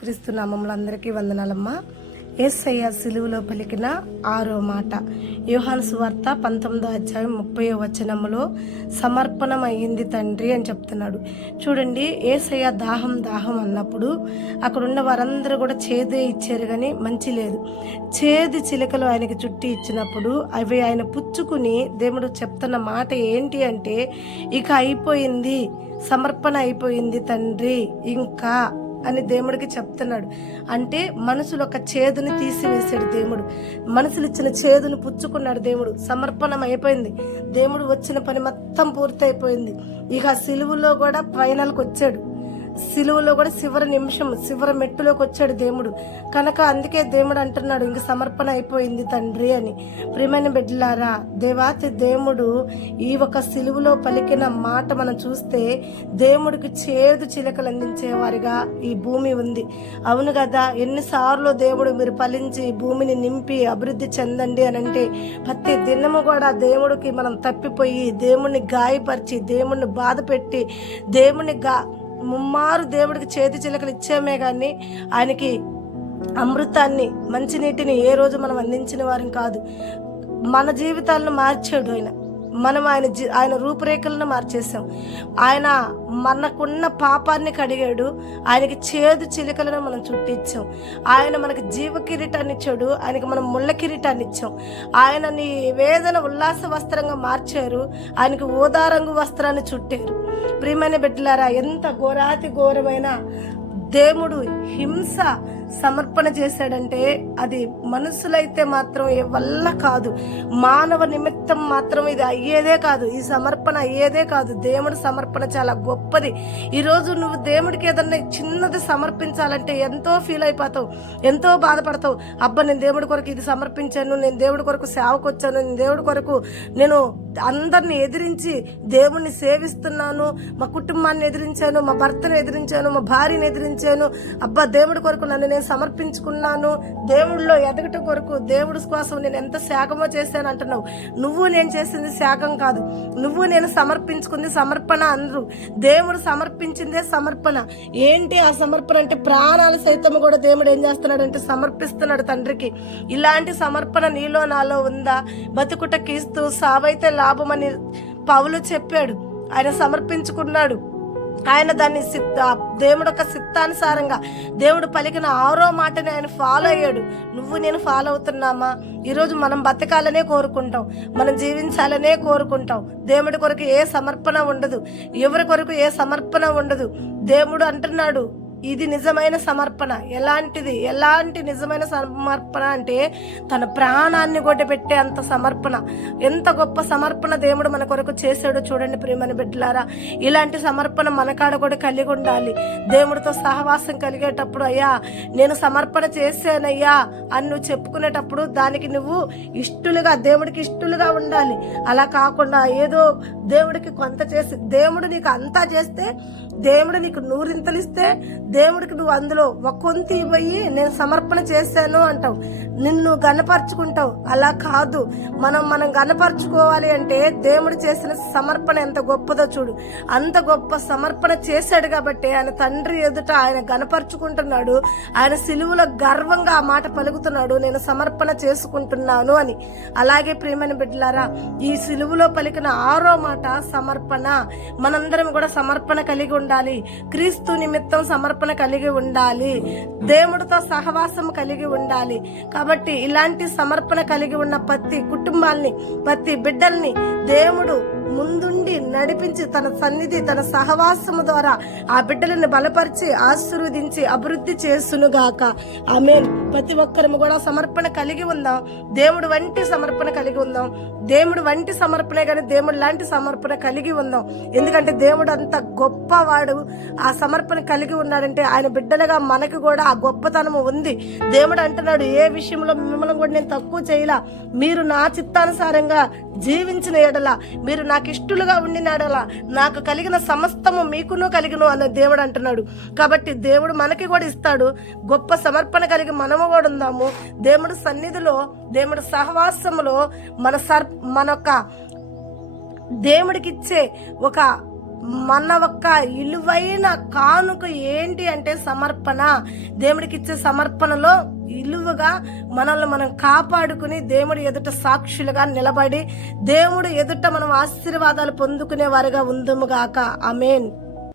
క్రీస్తు నామములో అందరికీ వందనాలమ్మా. యేసయ్య సిలువలో పలికిన 6వ మాట యోహాను సువార్త 19వ అధ్యాయం 30వ వచనములో సమర్పణం అయ్యింది తండ్రి అని చెప్తున్నాడు. చూడండి, యేసయ్య దాహం అన్నప్పుడు అక్కడున్న వారందరూ కూడా చేదే ఇచ్చారు, కానీ మంచి లేదు. చేదు చిలకలు ఆయనకి చుట్టి ఇచ్చినప్పుడు అవి ఆయన పుచ్చుకుని దేవుడు చెప్తున్న మాట ఏంటి అంటే, ఇక అయిపోయింది, సమర్పణ అయిపోయింది తండ్రి ఇంకా అని దేవుడికి చెప్తున్నాడు. అంటే మనసులో ఒక చేదుని తీసివేశాడు దేవుడు. మనసులు ఇచ్చిన చేదును పుచ్చుకున్నాడు దేవుడు. సమర్పణం అయిపోయింది. దేవుడు వచ్చిన పని మొత్తం పూర్తయిపోయింది. ఇక సిలువులో కూడా ఫైనల్కి వచ్చాడు. సిలువలో కూడా చివరి మెట్టులోకి వచ్చాడు దేవుడు. కనుక అందుకే దేవుడు అంటున్నాడు, ఇంక సమర్పణ అయిపోయింది తండ్రి అని. ప్రియమైన బిడ్డలారా, దేవాతి దేవుడు ఈ ఒక సిలువలో పలికిన మాట మనం చూస్తే దేవుడికి చేదు చిలకలు అందించేవారిగా ఈ భూమి ఉంది. అవును కదా, ఎన్నిసార్లు దేవుడు మీరు ఫలించి భూమిని నింపి అభివృద్ధి చెందండి అని అంటే ప్రతి దినము కూడా దేవుడికి మనం తప్పిపోయి దేవుణ్ణి గాయపరిచి దేవుణ్ణి బాధ పెట్టి ముమ్మారు దేవుడికి చేతి చిలకలు ఇచ్చామే కానీ ఆయనకి అమృతాన్ని మంచినీటిని ఏ రోజు మనం అందించిన వారం కాదు. మన జీవితాలను మార్చాడు ఆయన. మనం ఆయన రూపురేఖలను మార్చేసాం. ఆయన మనకున్న పాపాన్ని కడిగాడు. ఆయనకి చేదు చిలుకలను మనం చుట్టించాం. ఆయన మనకి జీవ కిరీటాన్ని ఇచ్చాడు. ఆయనకి మనం ముళ్ళ కిరీటాన్ని ఇచ్చాం. ఆయనని వేదన ఉల్లాస వస్త్రంగా మార్చారు. ఆయనకి ఊదారంగు వస్త్రాన్ని చుట్టారు. ప్రియమైన బిడ్డలారా, ఎంత ఘోరాతి ఘోరమైన దేవుడు హింస సమర్పణ చేశాడంటే అది మనుషులైతే మాత్రం వల్ల కాదు, మానవ నిమిత్తం మాత్రం ఇది అయ్యేదే కాదు. ఈ సమర్పణ అయ్యేదే కాదు. దేవుడి సమర్పణ చాలా గొప్పది. ఈరోజు నువ్వు దేవుడికి ఏదన్నా చిన్నది సమర్పించాలంటే ఎంతో ఫీల్ అయిపోతావు, ఎంతో బాధపడతావు. అబ్బా, నేను దేవుడి కొరకు ఇది సమర్పించాను, నేను దేవుడి కొరకు సేవకు వచ్చాను, నేను దేవుడి కొరకు నేను అందరిని ఎదిరించి దేవుణ్ణి సేవిస్తున్నాను, మా కుటుంబాన్ని ఎదిరించాను, మా భర్తను ఎదిరించాను, మా భార్యను ఎదిరించాను. అబ్బా, దేవుడి కొరకు నన్ను నేను సమర్పించుకున్నాను, దేవుడిలో ఎదగటం కొరకు దేవుడి కోసం నేను ఎంత త్యాగమో చేశాను అంటున్నావు. నువ్వు నేను చేసింది త్యాగం కాదు, నువ్వు నేను సమర్పించుకుంది సమర్పణ అందరూ. దేవుడు సమర్పించిందే సమర్పణ. ఏంటి ఆ సమర్పణ అంటే, ప్రాణాలు సైతం కూడా దేవుడు ఏం చేస్తున్నాడంటే సమర్పిస్తున్నాడు తండ్రికి. ఇలాంటి సమర్పణ నీలో నాలో ఉందా? బతుకుట క్రీస్తు, సావైతే లాభమని పౌలు చెప్పాడు. ఆయన సమర్పించుకున్నాడు. ఆయన దాన్ని దేవుడు ఒక చిత్తానుసారంగా దేవుడు పలికిన 6వ మాటని ఆయన ఫాలో అయ్యాడు. నువ్వు నేను ఫాలో అవుతున్నామా? ఈరోజు మనం బతకాలనే కోరుకుంటాం, మనం జీవించాలనే కోరుకుంటాం. దేవుడి కొరకు ఏ సమర్పణ ఉండదు, ఎవరి కొరకు ఏ సమర్పణ ఉండదు. దేవుడు అంటున్నాడు, ఇది నిజమైన సమర్పణ. ఎలాంటి నిజమైన సమర్పణ అంటే తన ప్రాణాన్ని కొట్టబెట్టే అంత సమర్పణ. ఎంత గొప్ప సమర్పణ దేవుడు మన కొరకు చేశాడో చూడండి ప్రియమైన బిడ్డలారా. ఇలాంటి సమర్పణ మన కాడ కూడా కలిగి ఉండాలి. దేవుడితో సహవాసం కలిగేటప్పుడు, అయ్యా నేను సమర్పణ చేశానయ్యా అని నువ్వు చెప్పుకునేటప్పుడు దానికి నువ్వు దేవుడికి ఇష్టలుగా ఉండాలి. అలా కాకుండా ఏదో దేవుడికి కొంత చేసి దేవుడు నీకు అంతా చేస్తే, దేవుడు నీకు నూరింతలిస్తే, దేవుడికి నువ్వు అందులో ఒక్కొంతి ఇవ్వయి నేను సమర్పణ చేశాను అంటావు, నిన్ను గణపరుచుకుంటావు. అలా కాదు. మనం గణపరుచుకోవాలి అంటే దేవుడు చేసిన సమర్పణ ఎంత గొప్పదో చూడు. అంత గొప్ప సమర్పణ చేశాడు కాబట్టి ఆయన తండ్రి ఎదుట ఆయన గణపరుచుకుంటున్నాడు. ఆయన సిలువలో గర్వంగా ఆ మాట పలుకుతున్నాడు, నేను సమర్పణ చేసుకుంటున్నాను అని. అలాగే ప్రియమైన బిడ్డలారా, ఈ సిలువలో పలికిన 6వ మాట సమర్పణ. మనందరం కూడా సమర్పణ కలిగి ఉండాలి. క్రీస్తు నిమిత్తం సమర్పణ కలిగి ఉండాలి. దేవుడితో సహవాసం కలిగి ఉండాలి. కాబట్టి ఇలాంటి సమర్పణ కలిగి ఉన్న ప్రతి కుటుంబాల్ని, ప్రతి బిడ్డల్ని దేవుడు ముందుండి నడిపించి తన సన్నిధి, తన సహవాసము ద్వారా ఆ బిడ్డలను బలపరిచి ఆశీర్వదించి అభివృద్ధి చేసునుగాక. ఆమేన్. ప్రతి ఒక్కరము కూడా సమర్పణ కలిగి ఉందాం. దేవుడు వంటి సమర్పణ కలిగి ఉందాం. దేవుడు వంటి సమర్పణే కానీ దేవుడు లాంటి సమర్పణ కలిగి ఉందాం. ఎందుకంటే దేవుడు అంత గొప్పవాడు. ఆ సమర్పణ కలిగి ఉన్నాడంటే ఆయన బిడ్డలుగా మనకు కూడా ఆ గొప్పతనము ఉంది. దేవుడు అంటున్నాడు, ఏ విషయంలో మిమ్మల్ని కూడా నేను తక్కువ చేయలా, మీరు నా చిత్తానుసారంగా జీవించిన ఎడల, మీరు నాకు ఇష్టలుగా ఉండిన ఎడల నాకు కలిగిన సమస్తము మీకును కలిగిను అన్న దేవుడు అంటున్నాడు. కాబట్టి దేవుడు మనకి కూడా ఇస్తాడు. గొప్ప సమర్పణ కలిగి మనము కూడా ఉందాము. దేవుడు సన్నిధిలో, దేవుడు సహవాసములో మన యొక్క దేవుడికిచ్చే ఒక మన ఒక్క విలువైన కానుక ఏంటి అంటే సమర్పణ. దేవుడికి ఇచ్చే సమర్పణలో విలువగా మనల్ని మనం కాపాడుకుని దేవుడి ఎదుట సాక్షులుగా నిలబడి దేవుడు ఎదుట మనం ఆశీర్వాదాలు పొందుకునే వారిగా ఉందుముగాక. ఆమేన్.